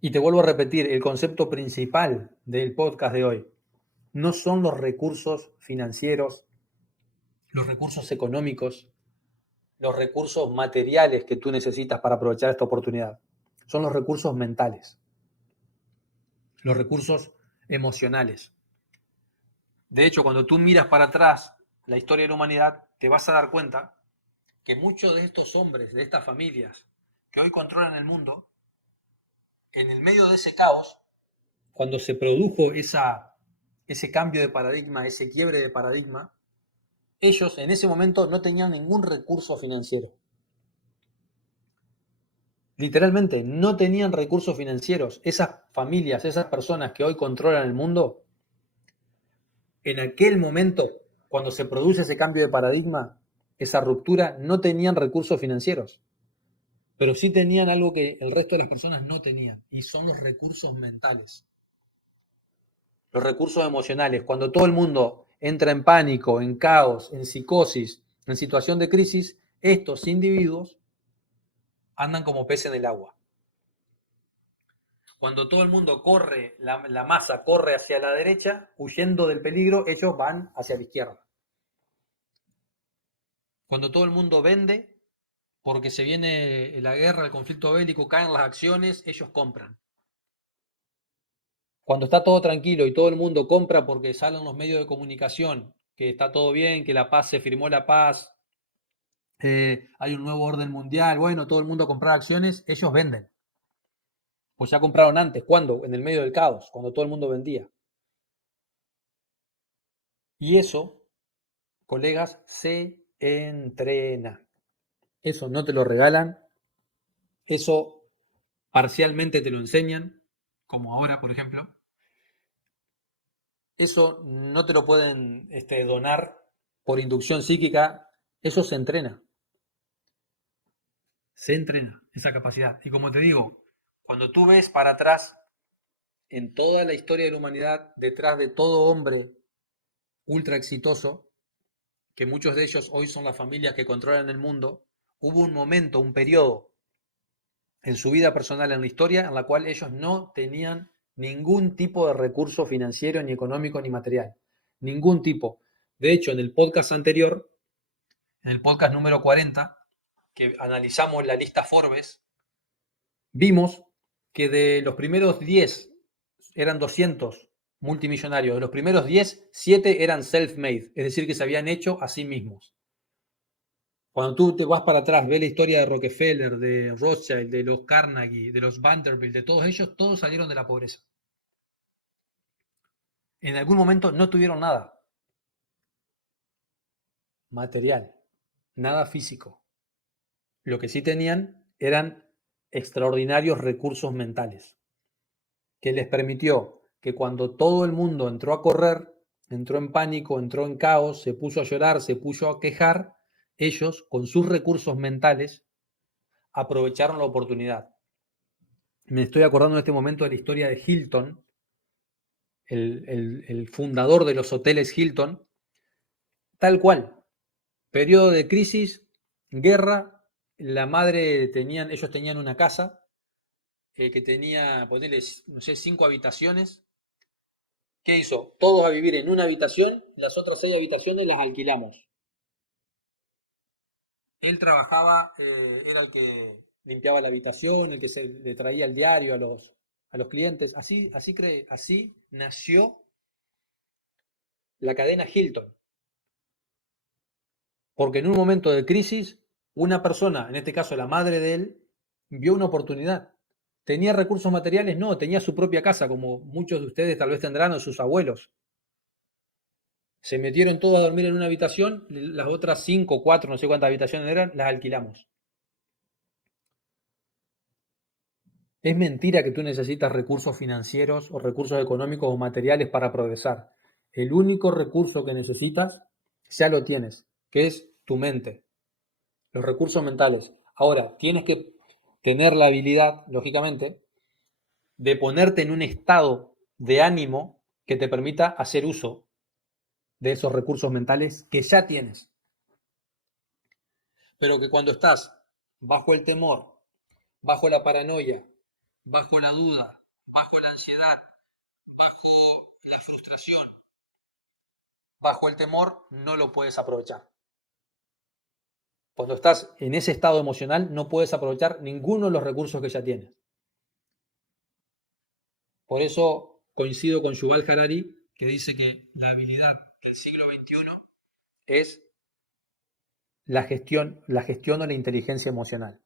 Y te vuelvo a repetir, el concepto principal del podcast de hoy no son los recursos financieros, los recursos económicos, los recursos materiales que tú necesitas para aprovechar esta oportunidad. Son los recursos mentales, los recursos emocionales. De hecho, cuando tú miras para atrás la historia de la humanidad, te vas a dar cuenta que muchos de estos hombres, de estas familias que hoy controlan el mundo, en el medio de ese caos, cuando se produjo ese cambio de paradigma, ese quiebre de paradigma, ellos en ese momento no tenían ningún recurso financiero. Literalmente, no tenían recursos financieros. Esas familias, esas personas que hoy controlan el mundo, en aquel momento, cuando se produce ese cambio de paradigma, esa ruptura, no tenían recursos financieros. Pero sí tenían algo que el resto de las personas no tenían, y son los recursos mentales. Los recursos emocionales. Cuando todo el mundo entra en pánico, en caos, en psicosis, en situación de crisis, estos individuos andan como peces en el agua. Cuando todo el mundo corre, la masa corre hacia la derecha, huyendo del peligro, ellos van hacia la izquierda. Cuando todo el mundo vende, porque se viene la guerra, el conflicto bélico, caen las acciones, ellos compran. Cuando está todo tranquilo y todo el mundo compra porque salen los medios de comunicación, que está todo bien, que la paz, se firmó la paz, hay un nuevo orden mundial, bueno, todo el mundo compra acciones, ellos venden. Pues ya compraron antes, ¿cuándo? En el medio del caos, cuando todo el mundo vendía. Y eso, colegas, se entrena. Eso no te lo regalan, eso parcialmente te lo enseñan, como ahora, por ejemplo. Eso no te lo pueden donar por inducción psíquica, eso se entrena esa capacidad. Y como te digo, cuando tú ves para atrás en toda la historia de la humanidad, detrás de todo hombre ultra exitoso, que muchos de ellos hoy son las familias que controlan el mundo, hubo un momento, un periodo en su vida personal, en la historia, en la cual ellos no tenían ningún tipo de recurso financiero, ni económico, ni material. Ningún tipo. De hecho, en el podcast anterior, en el podcast número 40, que analizamos la lista Forbes, vimos que de los primeros 10 eran 200 multimillonarios. De los primeros 10, 7 eran self-made, es decir, que se habían hecho a sí mismos. Cuando tú te vas para atrás, ves la historia de Rockefeller, de Rothschild, de los Carnegie, de los Vanderbilt, de todos ellos, todos salieron de la pobreza. En algún momento no tuvieron nada material, nada físico. Lo que sí tenían eran extraordinarios recursos mentales, que les permitió que cuando todo el mundo entró a correr, entró en pánico, entró en caos, se puso a llorar, se puso a quejar, ellos, con sus recursos mentales, aprovecharon la oportunidad. Me estoy acordando en este momento de la historia de Hilton, el fundador de los hoteles Hilton, tal cual. Periodo de crisis, guerra, la madre ellos tenían una casa que tenía, ponele, no sé, 5 habitaciones. ¿Qué hizo? Todos a vivir en una habitación, las otras 6 habitaciones las alquilamos. Él trabajaba, era el que limpiaba la habitación, el que le traía el diario a los clientes. Así nació la cadena Hilton. Porque en un momento de crisis, una persona, en este caso la madre de él, vio una oportunidad. ¿Tenía recursos materiales? No, tenía su propia casa, como muchos de ustedes tal vez tendrán, o sus abuelos. Se metieron todos a dormir en una habitación, las otras 5, 4, no sé cuántas habitaciones eran, las alquilamos. Es mentira que tú necesitas recursos financieros o recursos económicos o materiales para progresar. El único recurso que necesitas ya lo tienes, que es tu mente, los recursos mentales. Ahora, tienes que tener la habilidad, lógicamente, de ponerte en un estado de ánimo que te permita hacer uso de esos recursos mentales que ya tienes. Pero que cuando estás bajo el temor, bajo la paranoia, bajo la duda, bajo la ansiedad, bajo la frustración, bajo el temor, no lo puedes aprovechar. Cuando estás en ese estado emocional, no puedes aprovechar ninguno de los recursos que ya tienes. Por eso coincido con Yuval Harari, que dice que la habilidad del siglo XXI es la gestión o la inteligencia emocional.